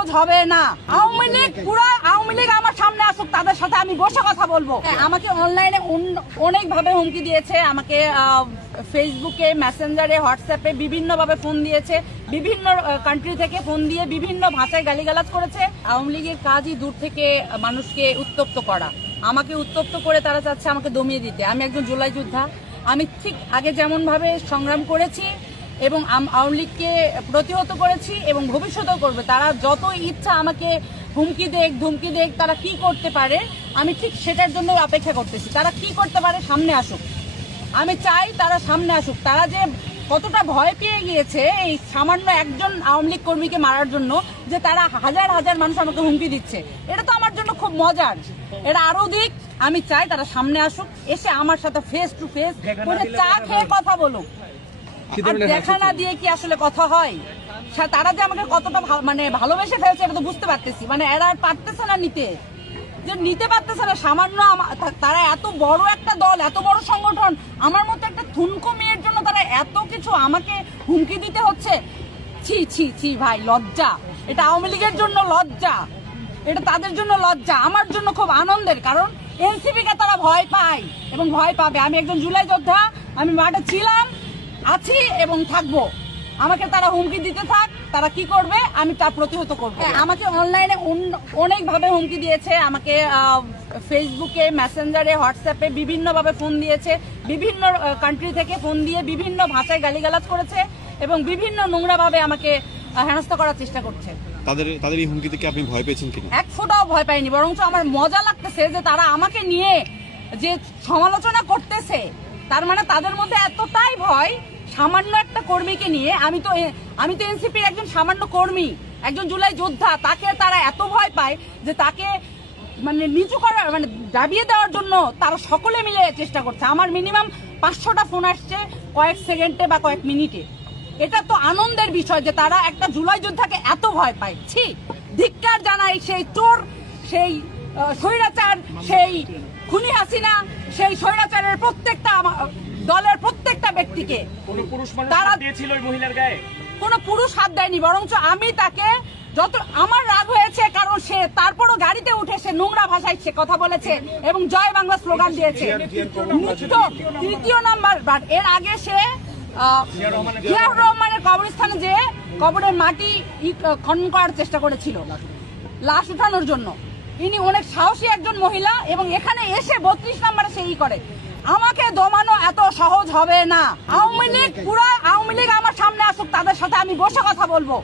সহজ হবে না। আওয়ামী লীগ আমার সামনে আসুক, তাদের সাথে আমি বসে কথা বলবো। আমাকে অনলাইনে অনেক ভাবে হুমকি দিয়েছে, আমাকে ফেসবুকে, মেসেঞ্জারে, হোয়াটসঅ্যাপে বিভিন্ন ভাবে ফোন দিয়েছে, বিভিন্ন কান্ট্রি থেকে ফোন দিয়ে বিভিন্ন ভাষায় গালিগালাজ করেছে। আওয়ামী লীগের কাজই দূর থেকে মানুষকে উত্তপ্ত করা। আমাকে উত্তপ্ত করে তারা চাচ্ছে আমাকে দমিয়ে দিতে। আমি একজন জুলাই যোদ্ধা। আমি ঠিক আগে যেমন ভাবে সংগ্রাম করেছি এবং আওয়ামী লীগকে প্রতিহত করেছি এবং ভবিষ্যতেও করবে। তারা যত ইচ্ছা আমাকে হুমকি দেখ, ধুমকি দেখ, তারা কি করতে পারে আমি ঠিক সেটার জন্য অপেক্ষা করতেছি। তারা কি করতে পারে সামনে আসুক, আমি চাই তারা সামনে আসুক। তারা যে কতটা ভয় পেয়ে গিয়েছে এই সামান্য একজন আওয়ামী লীগ কর্মীকে মারার জন্য, যে তারা হাজার হাজার মানুষ আমাকে হুমকি দিচ্ছে, এটা তো আমার জন্য খুব মজার। এটা আরো দিক, আমি চাই তারা সামনে আসুক, এসে আমার সাথে ফেস টু ফেস করে চা খেয়ে কথা বলুক। দেখা না দিয়ে কি আসলে কথা হয়? তারা যে আমাকে কতটা ভালোবেসে ফেলছে এটা তো বুঝতে পারতেছি। এরা পারতেছে না নিতে পারতেছে না। সামান্য তারা এত বড় একটা দল, এত বড় সংগঠন, আমার মতো একটা থুনকো মেয়ের জন্য তারা এত কিছু আমাকে হুমকি দিতে হচ্ছে। ছি ছি ছি ভাই, লজ্জা। এটা আওয়ামী লীগের জন্য লজ্জা, এটা তাদের জন্য লজ্জা, আমার জন্য খুব আনন্দের। কারণ এনসিপি কে তারা ভয় পায় এবং ভয় পাবে। আমি একজন জুলাই যোদ্ধা, আমি মাঠে ছিলাম, আছি এবং থাকবো। আমাকে তারা হুমকি দিতে থাক, তারা কি করবে আমি তার প্রতিহত করবো। আমাকে অনলাইনে অনেক ভাবে হুমকি দিয়েছে, আমাকে ফেসবুকে, মেসেঞ্জারে, হোয়াটসঅ্যাপে বিভিন্ন ভাবে ফোন দিয়েছে, বিভিন্ন কান্ট্রি থেকে ফোন দিয়ে বিভিন্ন ভাষায় গালিগালাজ করেছে এবং বিভিন্ন নোংরা ভাবে আমাকে হেনস্থা করার চেষ্টা করছে। তাদের এই হুমকি থেকে আপনি ভয় পেয়েছেন কিনা? এক ফোঁটাও ভয় পাইনি, বরঞ্চ আমার মজা লাগতেছে যে তারা আমাকে নিয়ে যে সমালোচনা করতেছে, তার তাদের মধ্যে এতটাই ভয় সামান্য একটা কর্মীকে নিয়ে। আমি তো এনসিপির একজন সামান্য কর্মী, একজন জুলাই যোদ্ধা, তাকে তারা এত ভয় পায় যে তাকে নিচু করার দাবিয়ে দেওয়ার জন্য তারা সকলে মিলে চেষ্টা করছে। আমার মিনিমাম 500টা ফোন আসছে কয়েক সেকেন্ডে বা কয়েক মিনিটে। এটা তো আনন্দের বিষয় যে তারা একটা জুলাই যোদ্ধাকে এত ভয় পায়। ছি, ধিক্কার জানাই সেই চোর, সেই স্বৈরাচার, সেই খুনি হাসিনা, সেই স্বৈরাচারের প্রত্যেকটা দলের প্রত্যেকটা ব্যক্তিকে। তারা দিয়েছিল ওই মহিলার গায়ে কোনো পুরুষ হাত দেয়নি, বরঞ্চ আমি তাকে আমার রাগ হয়েছে কারণ সে তারপরও গাড়িতে উঠে সে নোংরা ভাষায় সে কথা বলেছে এবং জয় বাংলা স্লোগান দিয়েছে। তৃতীয় নাম্বার, বাট এর আগে সে জিয়াউর রহমানের কবরস্থানে যে কবরের মাটি খনন করার চেষ্টা করেছিল লাশ উঠানোর জন্য। ইনি অনেক সাহসী একজন মহিলা এবং এখানে এসে 32 নম্বরে সে করে। আমাকে দমানো এত সহজ হবে না। আওয়ামী লীগ আমার সামনে আসুক, তাদের সাথে আমি বসে কথা বলবো।